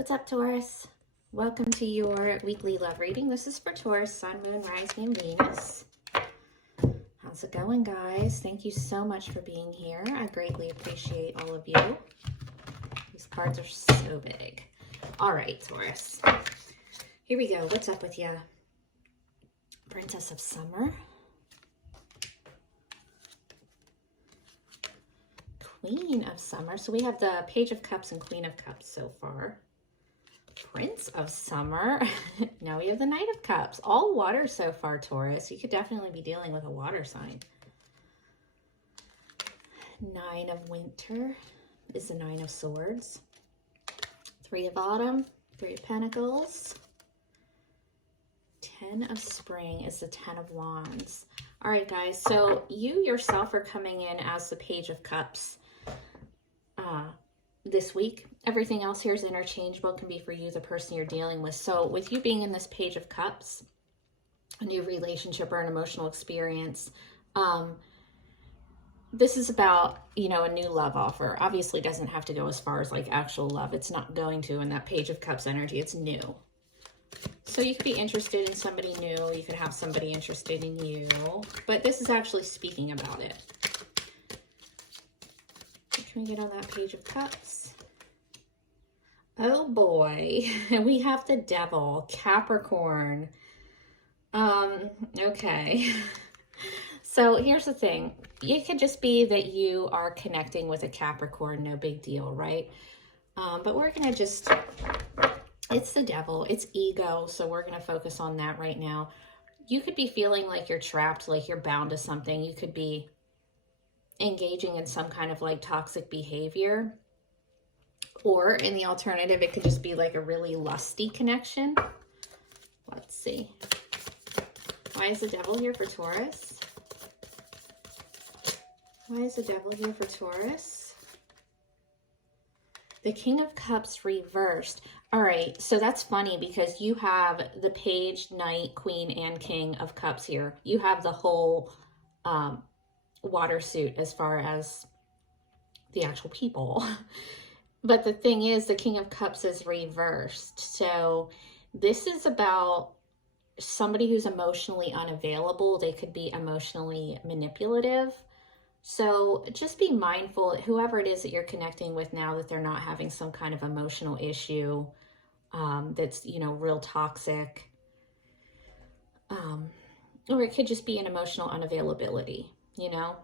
What's up, Taurus? Welcome to your weekly love reading. This is for Taurus, Sun, Moon, Rising, and Venus. How's it going, guys? Thank you so much for being here. I greatly appreciate all of you. These cards are so big. All right, Taurus. Here we go. What's up with you? Princess of Summer. Queen of Summer. So we have the Page of Cups and Queen of Cups so far. Prince of Summer. Now we have the Knight of Cups. All water so far, Taurus. You could definitely be dealing with a water sign. Nine of Winter is the Nine of Swords. Three of Autumn. Three of Pentacles. 10 of Spring is the 10 of Wands. All right, guys. So you yourself are coming in as the Page of Cups this week. Everything else here is interchangeable. It can be for you, the person you're dealing with. So with you being in this Page of Cups, a new relationship or an emotional experience, this is about, a new love offer. Obviously doesn't have to go as far as like actual love. It's not going to in that Page of Cups energy. It's new. So you could be interested in somebody new. You could have somebody interested in you. But this is actually speaking about it. What can we get on that Page of Cups? Oh boy, we have the Devil, Capricorn. Okay. So here's the thing. It could just be that you are connecting with a Capricorn, no big deal, right? But we're going to just, it's the Devil, it's ego, so we're going to focus on that right now. You could be feeling like you're trapped, like you're bound to something. You could be engaging in some kind of like toxic behavior. Or in the alternative, it could just be like a really lusty connection. Let's see. Why is the Devil here for Taurus? Why is the Devil here for Taurus? The King of Cups reversed. All right, so that's funny because you have the Page, Knight, Queen, and King of Cups here. You have the whole water suit as far as the actual people. But the thing is, the King of Cups is reversed. So this is about somebody who's emotionally unavailable. They could be emotionally manipulative. So just be mindful, whoever it is that you're connecting with now, that they're not having some kind of emotional issue that's, real toxic. Or it could just be an emotional unavailability, Now,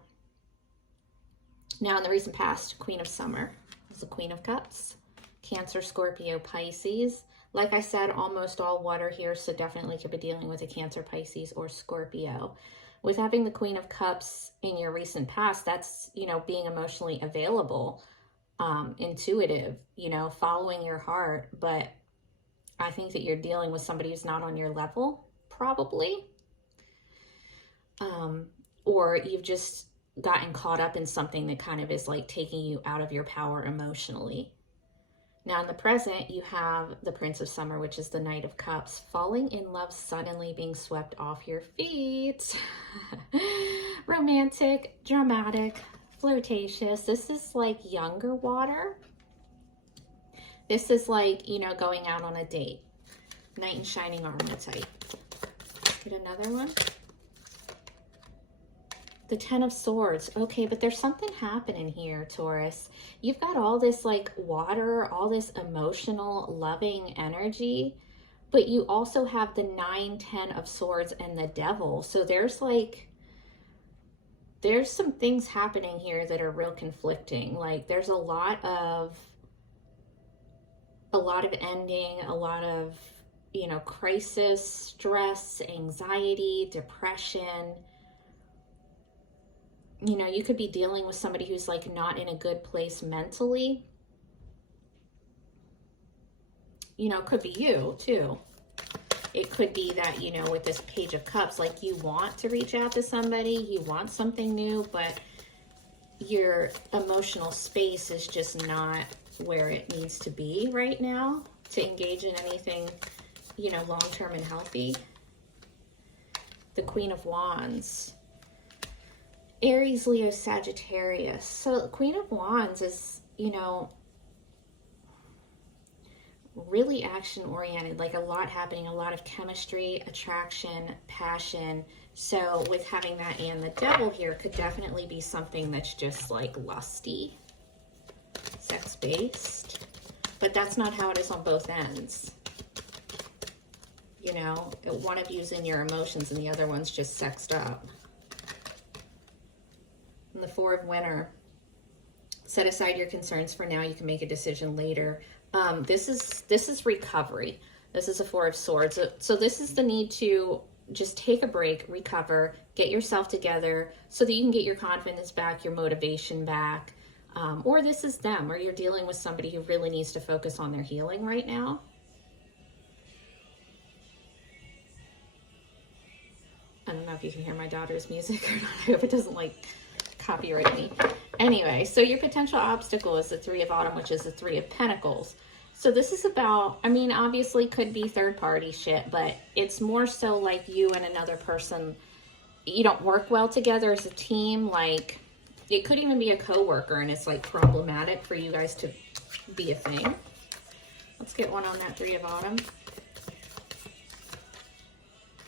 in the recent past, Queen of Summer is the Queen of Cups. Cancer, Scorpio, Pisces. Like I said, almost all water here, so definitely could be dealing with a Cancer, Pisces, or Scorpio. With having the Queen of Cups in your recent past, that's, being emotionally available, intuitive, following your heart. But I think that you're dealing with somebody who's not on your level, probably. Or you've just gotten caught up in something that kind of is like taking you out of your power emotionally. Now in the present, you have the Prince of Summer, which is the Knight of Cups, falling in love suddenly, being swept off your feet. Romantic, dramatic, flirtatious. This is like younger water. This is like, going out on a date. Knight in shining armor type. Get another one. The 10 of Swords. Okay, but there's something happening here, Taurus. You've got all this like water, all this emotional, loving energy, but you also have the 9, 10 of Swords and the Devil. So there's some things happening here that are real conflicting. Like there's a lot of ending, a lot of, crisis, stress, anxiety, depression. You could be dealing with somebody who's like not in a good place mentally. It could be you too. It could be that, with this Page of Cups, like you want to reach out to somebody, you want something new, but your emotional space is just not where it needs to be right now to engage in anything, long-term and healthy. The Queen of Wands. Aries, Leo, Sagittarius. So Queen of Wands is, really action oriented, like a lot happening, a lot of chemistry, attraction, passion. So with having that and the devil here, could definitely be something that's just like lusty, sex based, but that's not how it is on both ends. You know, one of you's in your emotions and the other one's just sexed up. And the Four of Winter, set aside your concerns for now, you can make a decision later. This is recovery. This is a Four of Swords. So this is the need to just take a break, recover, get yourself together so that you can get your confidence back, your motivation back. Or this is them, or you're dealing with somebody who really needs to focus on their healing right now. I don't know if you can hear my daughter's music or not. I hope it doesn't like copyright me. Anyway, so your potential obstacle is the Three of Autumn, which is the Three of Pentacles. So this is about, I mean, obviously could be third party shit, but it's more so like you and another person, you don't work well together as a team. Like it could even be a coworker and it's like problematic for you guys to be a thing. Let's get one on that Three of Autumn.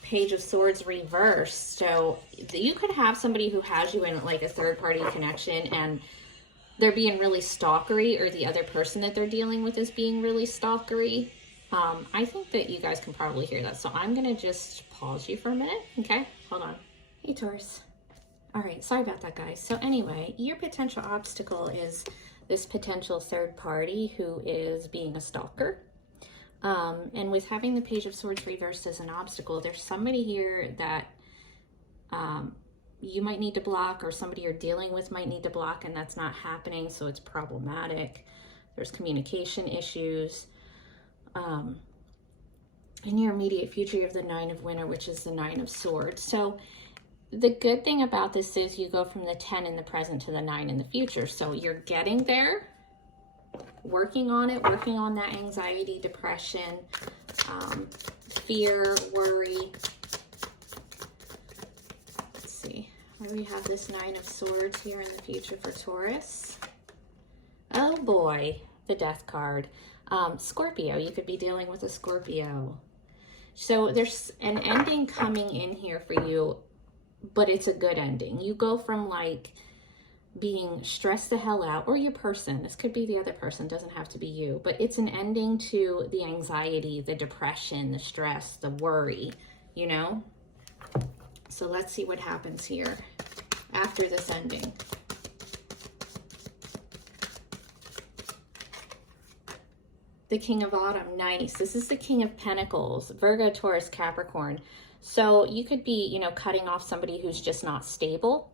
Page of Swords reversed. So you could have somebody who has you in like a third party connection and they're being really stalkery, or the other person that they're dealing with is being really stalkery. I think that you guys can probably hear that. So I'm going to just pause you for a minute. Okay, hold on. Hey, Taurus. All right, sorry about that, guys. So anyway, your potential obstacle is this potential third party who is being a stalker. And with having the Page of Swords reversed as an obstacle, there's somebody here that you might need to block, or somebody you're dealing with might need to block, and that's not happening, so it's problematic. There's communication issues. In your immediate future, you have the Nine of Winter, which is the Nine of Swords. So the good thing about this is you go from the 10 in the present to the 9 in the future. So you're getting there, working on it, working on that anxiety, depression, fear, worry. Let's see, we have this Nine of Swords here in the future for Taurus. Oh boy, the Death card. Scorpio, you could be dealing with a Scorpio. So there's an ending coming in here for you, but it's a good ending. You go from like being stressed the hell out, or your person, this could be the other person, doesn't have to be you, but it's an ending to the anxiety, the depression, the stress, the worry, you know? So let's see what happens here after this ending. The King of Autumn, nice. This is the King of Pentacles, Virgo, Taurus, Capricorn. So you could be, you know, cutting off somebody who's just not stable,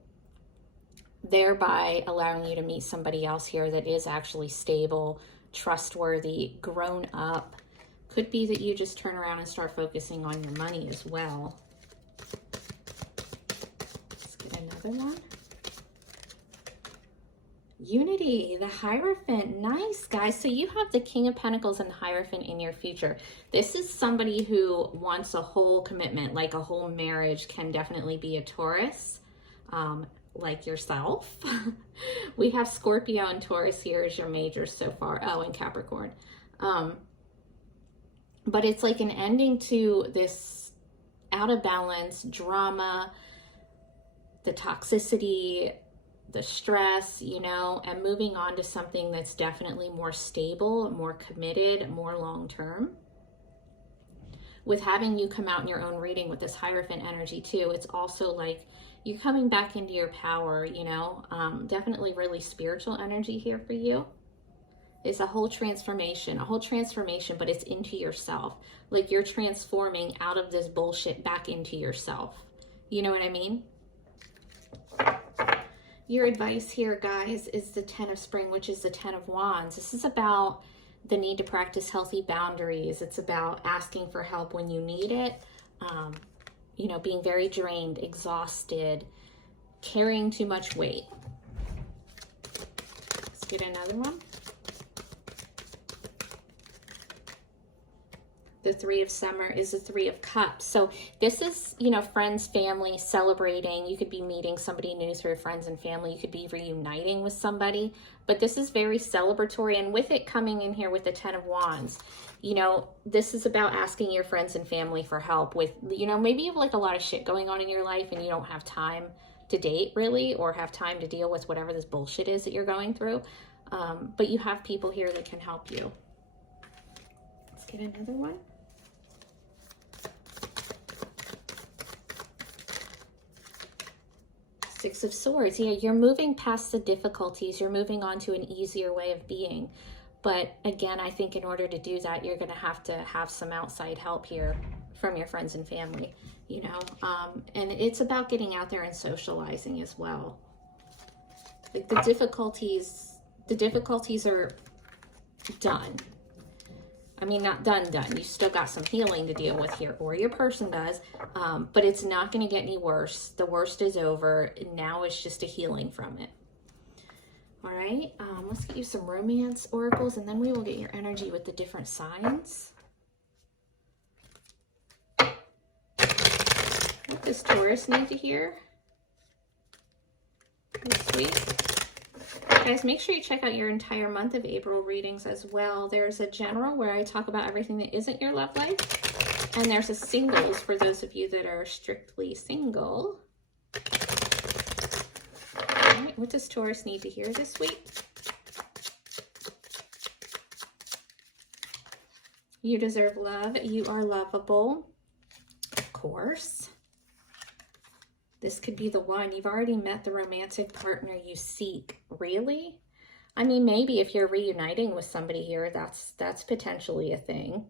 thereby allowing you to meet somebody else here that is actually stable, trustworthy, grown up. Could be that you just turn around and start focusing on your money as well. Let's get another one. Unity, the Hierophant. Nice, guys. So you have the King of Pentacles and the Hierophant in your future. This is somebody who wants a whole commitment, like a whole marriage. Can definitely be a Taurus, like yourself. We have Scorpio and Taurus here as your majors so far. Oh, and Capricorn. But it's like an ending to this out of balance drama, the toxicity, the stress, you know, and moving on to something that's definitely more stable, more committed, more long-term. With having you come out in your own reading with this Hierophant energy too, it's also like you're coming back into your power, you know. Definitely really spiritual energy here for you. It's a whole transformation, but it's into yourself. Like you're transforming out of this bullshit back into yourself. You know what I mean? Your advice here, guys, is the 10 of Spring, which is the 10 of Wands. This is about the need to practice healthy boundaries. It's about asking for help when you need it. You know, being very drained, exhausted, carrying too much weight. Let's get another one. The Three of Summer is the Three of Cups. So this is, you know, friends, family, celebrating. You could be meeting somebody new through friends and family. You could be reuniting with somebody. But this is very celebratory. And with it coming in here with the Ten of Wands, you know, this is about asking your friends and family for help with, you know, maybe you have like a lot of shit going on in your life and you don't have time to date really, or have time to deal with whatever this bullshit is that you're going through. But you have people here that can help you. Let's get another one. Six of Swords. Yeah, you're moving past the difficulties. You're moving on to an easier way of being. But again, I think in order to do that, you're going to have some outside help here from your friends and family, you know. And it's about getting out there and socializing as well. Like the difficulties are done. I mean, not done. You still got some healing to deal with here, or your person does, but it's not going to get any worse. The worst is over. Now it's just a healing from it. All right, let's get you some romance oracles, and then we will get your energy with the different signs. What does Taurus need to hear this week? Guys, make sure you check out your entire month of April readings as well. There's a general where I talk about everything that isn't your love life. And there's a singles for those of you that are strictly single. All right, what does Taurus need to hear this week? You deserve love. You are lovable. Of course. This could be the one. You've already met the romantic partner you seek. Really? I mean, maybe if you're reuniting with somebody here, that's potentially a thing.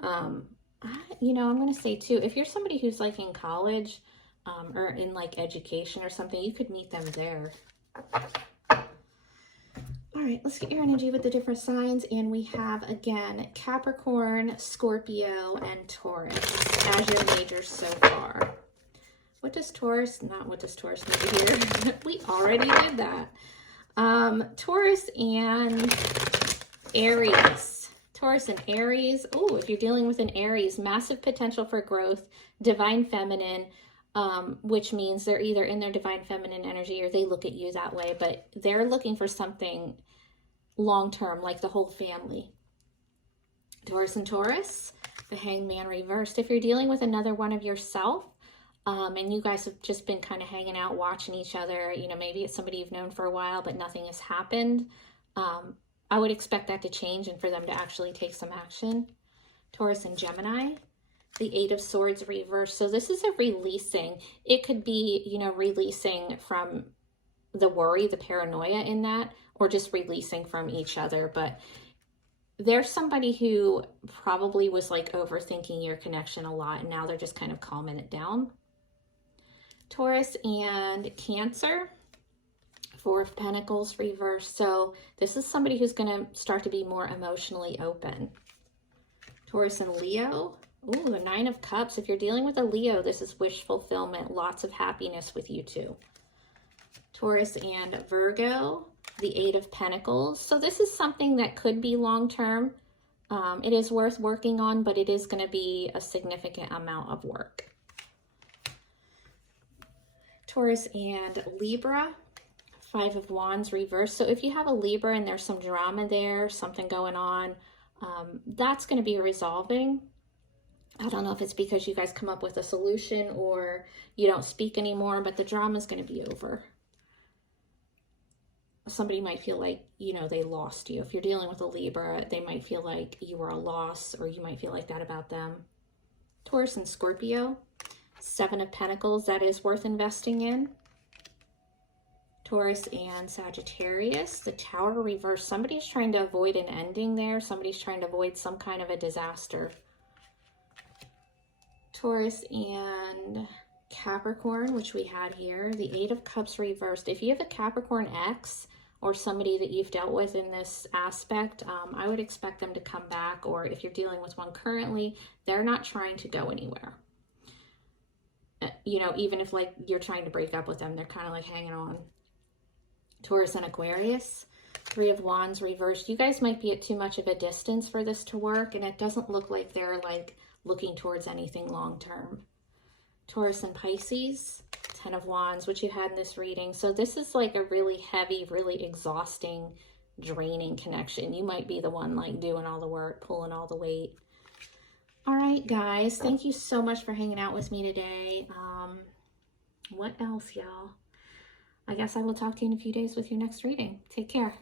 You know, I'm going to say too, if you're somebody who's like in college or in like education or something, you could meet them there. All right, let's get your energy with the different signs. And we have, again, Capricorn, Scorpio, and Taurus as your majors so far. What does Taurus, not what does Taurus need to hear? We already did that. Taurus and Aries. Taurus and Aries. Oh, if you're dealing with an Aries, massive potential for growth, divine feminine, which means they're either in their divine feminine energy or they look at you that way, but they're looking for something long-term, like the whole family. Taurus and Taurus, the Hangman reversed. If you're dealing with another one of yourself, and you guys have just been kind of hanging out, watching each other, you know, maybe it's somebody you've known for a while, but nothing has happened. I would expect that to change and for them to actually take some action. Taurus and Gemini, the Eight of Swords reversed. So this is a releasing. It could be, you know, releasing from the worry, the paranoia in that, or just releasing from each other. But there's somebody who probably was like overthinking your connection a lot, and now they're just kind of calming it down. Taurus and Cancer, Four of Pentacles reversed. So this is somebody who's going to start to be more emotionally open. Taurus and Leo. Ooh, the Nine of Cups. If you're dealing with a Leo, this is wish fulfillment. Lots of happiness with you two. Taurus and Virgo, the Eight of Pentacles. So this is something that could be long-term. It is worth working on, but it is going to be a significant amount of work. Taurus and Libra, Five of Wands reversed. So if you have a Libra and there's some drama there, something going on, that's going to be resolving. I don't know if it's because you guys come up with a solution or you don't speak anymore, but the drama is going to be over. Somebody might feel like, you know, they lost you. If you're dealing with a Libra, they might feel like you were a loss, or you might feel like that about them. Taurus and Scorpio, Seven of Pentacles, that is worth investing in. Taurus and Sagittarius, the Tower reversed. Somebody's trying to avoid an ending there. Somebody's trying to avoid some kind of a disaster. Taurus and Capricorn, which we had here, the Eight of Cups reversed. If you have a Capricorn ex or somebody that you've dealt with in this aspect, I would expect them to come back. Or if you're dealing with one currently, they're not trying to go anywhere. You know, even if like you're trying to break up with them, they're kind of like hanging on. Taurus and Aquarius, Three of Wands reversed. You guys might be at too much of a distance for this to work, and it doesn't look like they're like looking towards anything long term. Taurus and Pisces, Ten of Wands, which you had in this reading. So this is like a really heavy, really exhausting, draining connection. You might be the one like doing all the work, pulling all the weight. All right, guys, thank you so much for hanging out with me today. What else, y'all? I guess I will talk to you in a few days with your next reading. Take care.